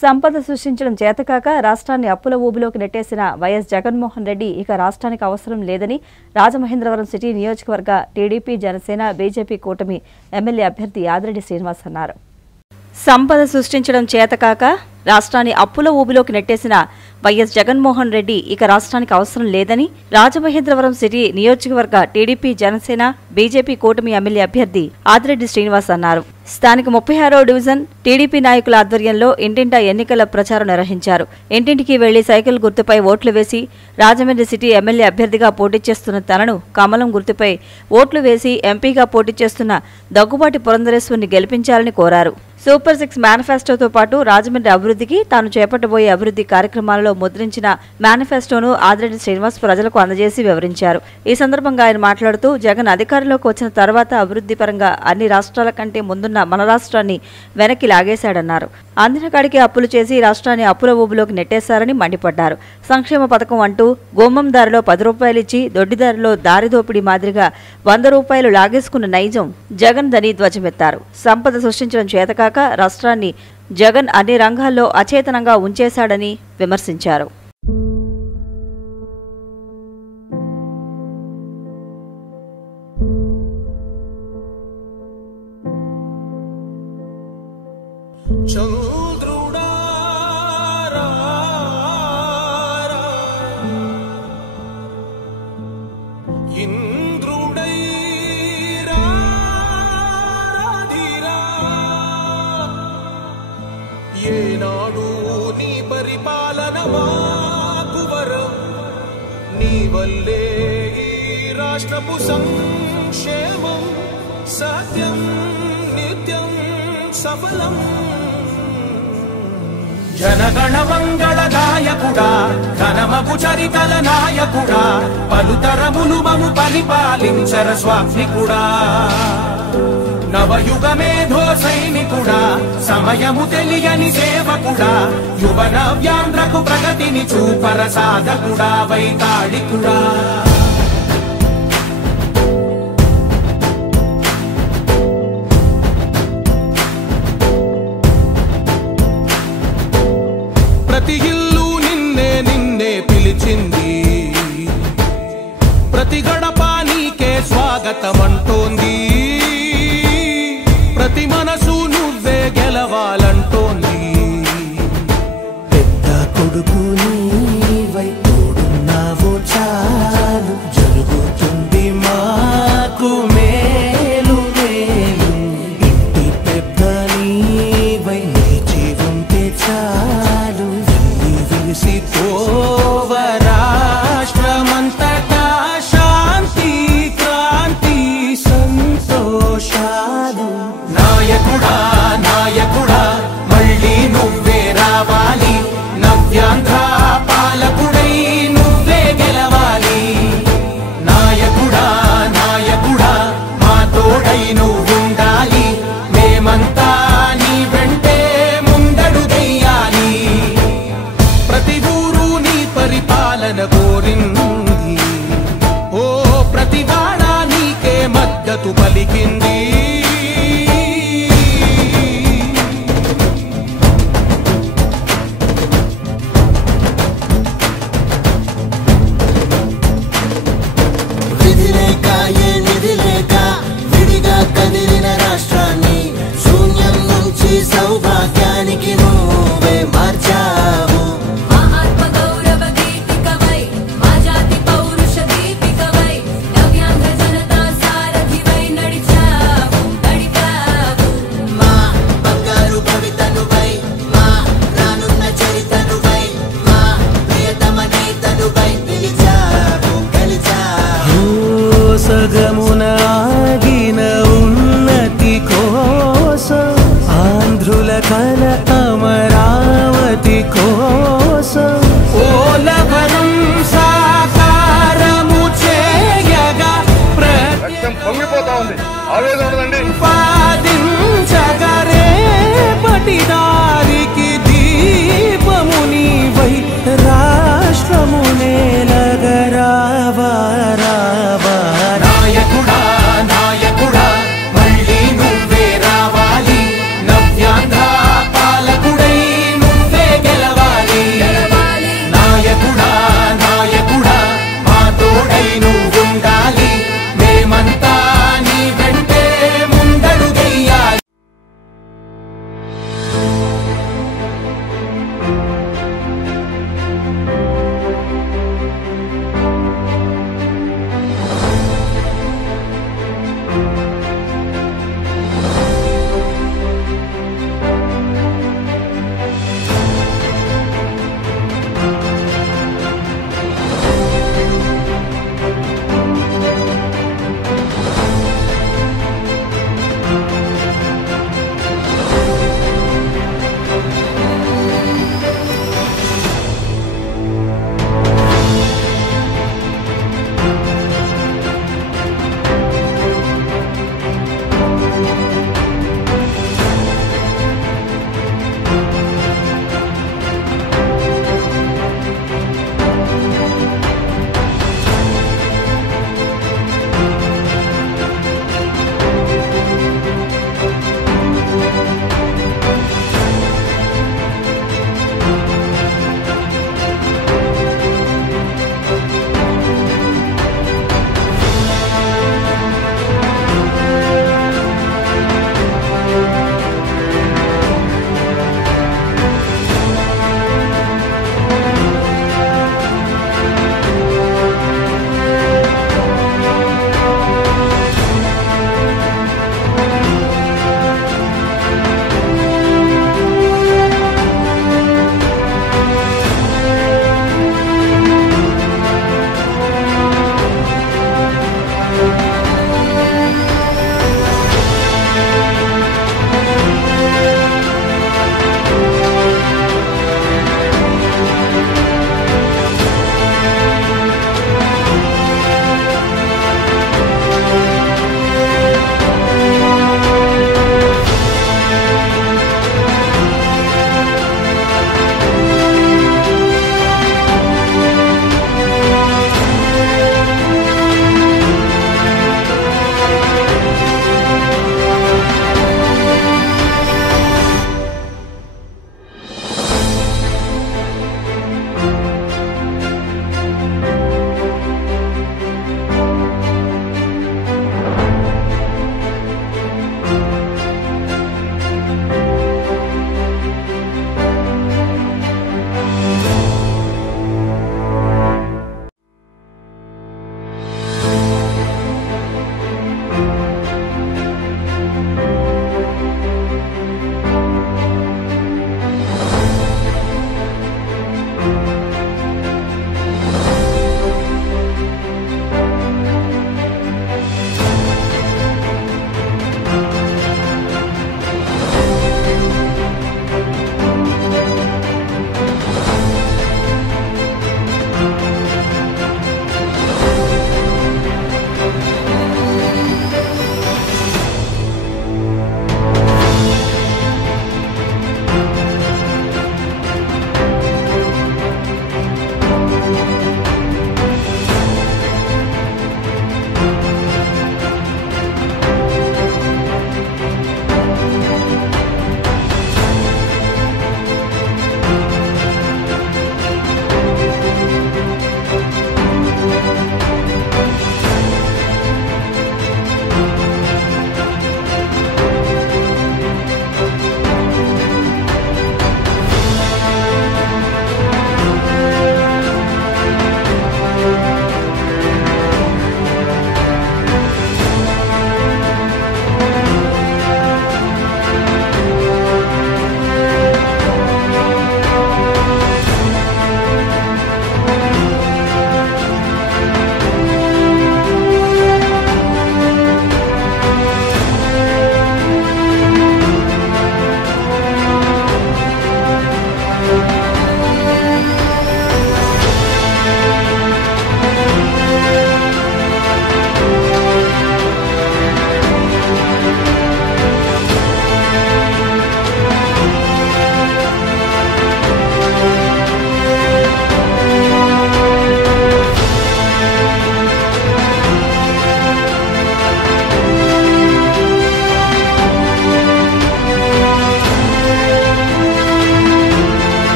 సంపద సృష్టించడం చేతకాక రాష్ట్రాన్ని అప్పుల ఊబిలోకి నెట్టేసిన వైఎస్ జగన్మోహన్ రెడ్డి ఇక రాష్ట్రానికి అవసరం లేదని రాజమహేంద్రవరం సిటీ నియోజకవర్గ టీడీపీ జనసేన బీజేపీ కూటమి ఎమ్మెల్యే అభ్యర్థి ఆదిరెడ్డి శ్రీనివాస్ అన్నారు. సంపద సృష్టించడం చేతకాక రాష్ట్రాన్ని అప్పుల ఊబిలోకి నెట్టేసిన వైఎస్ జగన్మోహన్ రెడ్డి ఇక రాష్ట్రానికి అవసరం లేదని రాజమహేంద్రవరం సిటీ నియోజకవర్గ టీడీపీ జనసేన బీజేపీ కూటమి ఎమ్మెల్యే అభ్యర్థి ఆదిరెడ్డి శ్రీనివాస్ అన్నారు. స్థానిక 36వ డివిజన్ టీడీపీ నాయకుల ఆధ్వర్యంలో ఇంటింటా ఎన్నికల ప్రచారం నిర్వహించారు. ఇంటింటికి వెళ్లి సైకిల్ గుర్తుపై ఓట్లు వేసి రాజమండ్రి సిటీ ఎమ్మెల్యే అభ్యర్థిగా పోటీ చేస్తున్న తనను కమలం గుర్తుపై ఓట్లు వేసి ఎంపీగా పోటీ చేస్తున్న దగ్గుబాటి పురంధరేశ్వరిని గెలిపించాలని కోరారు. సూపర్ 6 మేనిఫెస్టోతో పాటు రాజమండ్రి అభివృద్ధికి తాను చేపట్టబోయే అభివృద్ధి కార్యక్రమాలలో ముద్రించిన మేనిఫెస్టోను ఆదిరెడ్డి శ్రీనివాస్ ప్రజలకు అందజేసి వివరించారు. ఈ సందర్భంగా ఆయన మాట్లాడుతూ జగన్ అధికారంలోకి వచ్చిన తర్వాత అభివృద్ధి పరంగా అన్ని రాష్ట్రాల కంటే ముందున్న మన రాష్ట్రాన్ని వెనక్కి లాగేశాడన్నారు. అందిన కాడికి అప్పులు చేసి రాష్ట్రాన్ని అప్పుల ఊబిలోకి నెట్టేశారని మండిపడ్డారు. సంక్షేమ పథకం అంటూ గుమ్మం దారిలో 10 రూపాయలు ఇచ్చి దొడ్డిదారిలో దారి దోపిడీ మాదిరిగా 100 రూపాయలు లాగేసుకున్న నైజం జగన్ దని ధ్వజమెత్తారు. సంపద సృష్టించడం చేతకాక రాష్ట్రాన్ని జగన్ అన్ని రంగాల్లో అచేతనంగా ఉంచేశాడని విమర్శించారు. రాష్ట్రపు సంక్షేమం సత్యం నిత్యం సఫలం జనగణ మంగళ గాయకుడా ఘనమగు చరితల నాయకుడా పలుతరములు మము పరిపాలించర స్వామికుడా నవయుగ మేధో సైనికుడా సమయము తెలియని సేవకుడా యువ నవ్యాంధ్రకు ప్రగతిని చూపర సాధకుడా వైతాళికుడా ప్రతి ఇల్లు నిన్నే నిన్నే పిలిచింది ప్రతి గడప నీకే స్వాగతమంటోంది ప్రతి మనసు నువ్వే గెలవాలంటోంది పెద్ద కొడుకు నీవై తోడున్నావు చాలు జరుగుతుంది మాకు మేలు మేలు ఇంటి పెద్ద నీవై నిలిచి ఉంటే చాలు విలిసి పోవ రాష్ట్రమంతటా శాంతి క్రాంతి సంతోషాలు నాయకుడా నాయకుడా మళ్ళీ నువ్వే రావాలి నవ్యాంధ్ర పాలకుడై నువ్వే గెలవాలి నాయకుడా నాయకుడా మా తోడై నువ్వుండాలి మేమంతా నీ వెంటే ముందడుగెయ్యాలి ప్రతి ఊరు నీ పరిపాలన కోరింది ఓ ప్రతి వాడ నీకే మద్దతు పలికింది సౌభాగ్యానికి నువ్వే మార్చావు ఆత్మ గౌరవ గీతికవై మా జాతి పౌరుష దీపికవై నవ్యాంధ్ర జనతా సారథివై నడిచావు నడిపావు మా బంగారు భవితనువై మా రానున్న చరితనువై మా ప్రియతమ నేతనువై పిలిచావు గెలిచావు సగమున ఆగిన ఉన్నతి కోసం ఆంధ్రుల కల అమరావతి కోసం ఓలవరం సాకారము చేయగా పొంగిపోతా ఉంది ఆవేదన పాదించగరే పటిదారికి దీపము నీవై రాష్ట్రము నేలగరావా రావా నాయకుడా నాయకుడా మళ్ళీ నువ్వే రావాలి నవ్యాంధ్ర పాలకుడై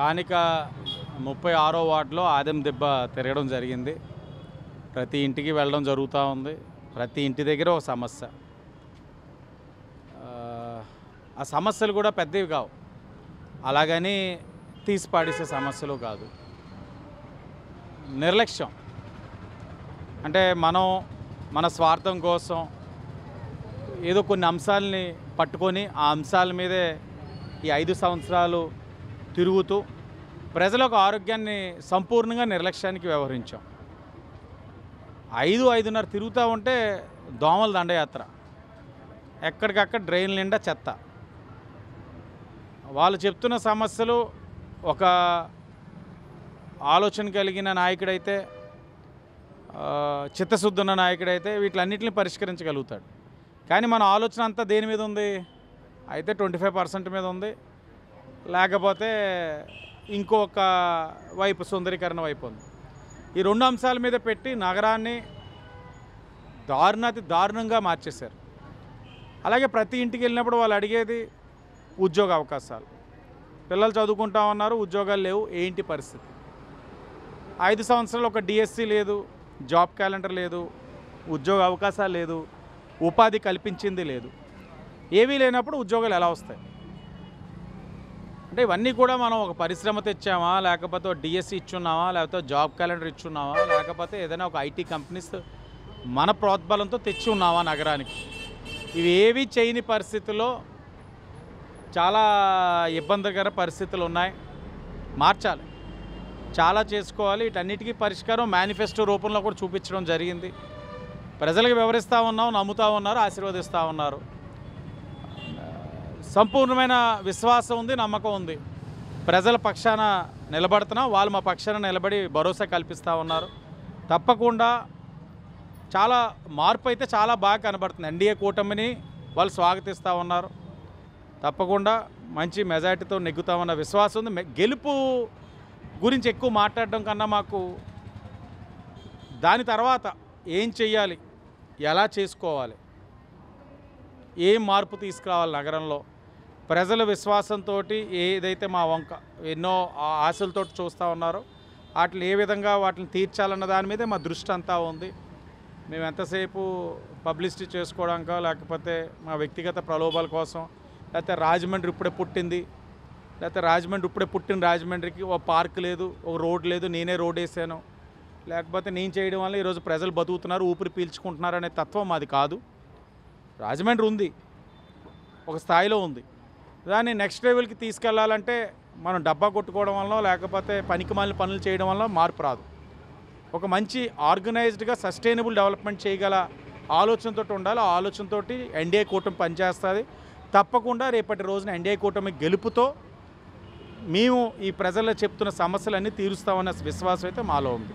స్థానిక 36వ వార్డులో ఆదెం దెబ్బ తిరగడం జరిగింది. ప్రతి ఇంటికి వెళ్ళడం జరుగుతూ ఉంది. ప్రతి ఇంటి దగ్గర ఒక సమస్య. ఆ సమస్యలు కూడా పెద్దవి కావు, అలాగని తీసి పాడేసే సమస్యలు కాదు. నిర్లక్ష్యం అంటే మనం మన స్వార్థం కోసం ఏదో కొన్ని అంశాలని పట్టుకొని ఆ అంశాల మీదే ఈ 5 సంవత్సరాలు తిరుగుతూ ప్రజలకు ఆరోగ్యాన్ని సంపూర్ణంగా నిర్లక్ష్యానికి వ్యవహరించాం. 5-5:30 తిరుగుతూ ఉంటే దోమల దండయాత్ర, ఎక్కడికక్కడ డ్రైన్ నిండా చెత్త. వాళ్ళు చెప్తున్న సమస్యలు ఒక ఆలోచన కలిగిన నాయకుడైతే, చిత్తశుద్ధి ఉన్న నాయకుడైతే వీటిలన్నింటినీ పరిష్కరించగలుగుతాడు. కానీ మన ఆలోచన అంతా దేని మీద ఉంది? అయితే 25% మీద ఉంది, లేకపోతే ఇంకొక వైపు సుందరీకరణ వైపు ఉంది. ఈ 2 అంశాల మీద పెట్టి నగరాన్ని దారుణాతి దారుణంగా మార్చేశారు. అలాగే ప్రతి ఇంటికి వెళ్ళినప్పుడు వాళ్ళు అడిగేది ఉద్యోగ అవకాశాలు. పిల్లలు చదువుకుంటా ఉన్నారు, ఉద్యోగాలు లేవు. ఏంటి పరిస్థితి? 5 సంవత్సరాలు ఒక డిఎస్సి లేదు, జాబ్ క్యాలెండర్ లేదు, ఉద్యోగ అవకాశాలు లేదు, ఉపాధి కల్పించింది లేదు. ఏవీ లేనప్పుడు ఉద్యోగాలు ఎలా వస్తాయి? అంటే ఇవన్నీ కూడా మనం ఒక పరిశ్రమ తెచ్చామా, లేకపోతే డిఎస్సి ఇచ్చున్నామా, లేకపోతే జాబ్ క్యాలెండర్ ఇచ్చున్నామా, లేకపోతే ఏదైనా ఒక ఐటీ కంపెనీస్ మన ప్రోద్బలంతో తెచ్చి ఉన్నామా నగరానికి? ఇవి ఏవి చేయని పరిస్థితుల్లో చాలా ఇబ్బందికర పరిస్థితులు ఉన్నాయి. మార్చాలి, చాలా చేసుకోవాలి. వీటన్నిటికీ పరిష్కారం మేనిఫెస్టో రూపంలో కూడా చూపించడం జరిగింది. ప్రజలకు వివరిస్తూ ఉన్నాం, నమ్ముతూ ఉన్నారు, ఆశీర్వదిస్తూ ఉన్నారు. సంపూర్ణమైన విశ్వాసం ఉంది, నమ్మకం ఉంది. ప్రజల పక్షాన నిలబడుతున్నాం, వాళ్ళు మా పక్షాన నిలబడి భరోసా కల్పిస్తూ ఉన్నారు. తప్పకుండా చాలా మార్పు అయితే చాలా బాగా కనబడుతుంది. ఎన్డీఏ కూటమిని వాళ్ళు స్వాగతిస్తూ ఉన్నారు. తప్పకుండా మంచి మెజార్టీతో నెగ్గుతామన్న విశ్వాసం ఉంది. గెలుపు గురించి ఎక్కువ మాట్లాడడం కన్నా మాకు దాని తర్వాత ఏం చెయ్యాలి, ఎలా చేసుకోవాలి, ఏం మార్పు తీసుకురావాలి నగరంలో, ప్రజల విశ్వాసంతో ఏదైతే మా వంక ఎన్నో ఆశలతో చూస్తూ ఉన్నారో వాటిని ఏ విధంగా వాటిని తీర్చాలన్న దాని మీదే మా దృష్టి అంతా ఉంది. మేము ఎంతసేపు పబ్లిసిటీ చేసుకోవడానికో, లేకపోతే మా వ్యక్తిగత ప్రలోభాల కోసం, లేకపోతే రాజమండ్రి ఇప్పుడే పుట్టింది, లేకపోతే రాజమండ్రికి ఒక పార్క్ లేదు, ఒక రోడ్ లేదు, నేనే రోడ్ వేసాను, లేకపోతే నేను చేయడం వల్ల ఈరోజు ప్రజలు బతుకుతున్నారు, ఊపిరి పీల్చుకుంటున్నారు అనే తత్వం మాది కాదు. రాజమండ్రి ఉంది, ఒక స్థాయిలో ఉంది. దాన్ని నెక్స్ట్ లెవెల్కి తీసుకెళ్లాలంటే మనం డబ్బా కొట్టుకోవడం వల్ల, లేకపోతే పనికిమాలిన పనులు చేయడం వల్ల మార్పు రాదు. ఒక మంచి ఆర్గనైజ్డ్గా సస్టైనబుల్ డెవలప్మెంట్ చేయగల ఆలోచనతో ఉండాలి. ఆ ఆలోచనతో ఎన్డీఏ కూటమి పనిచేస్తుంది. తప్పకుండా రేపటి రోజున ఎన్డీఏ కూటమి గెలుపుతో మేము ఈ ప్రజల్లో చెప్తున్న సమస్యలన్నీ తీరుస్తామన్న విశ్వాసం అయితే మాలో ఉంది.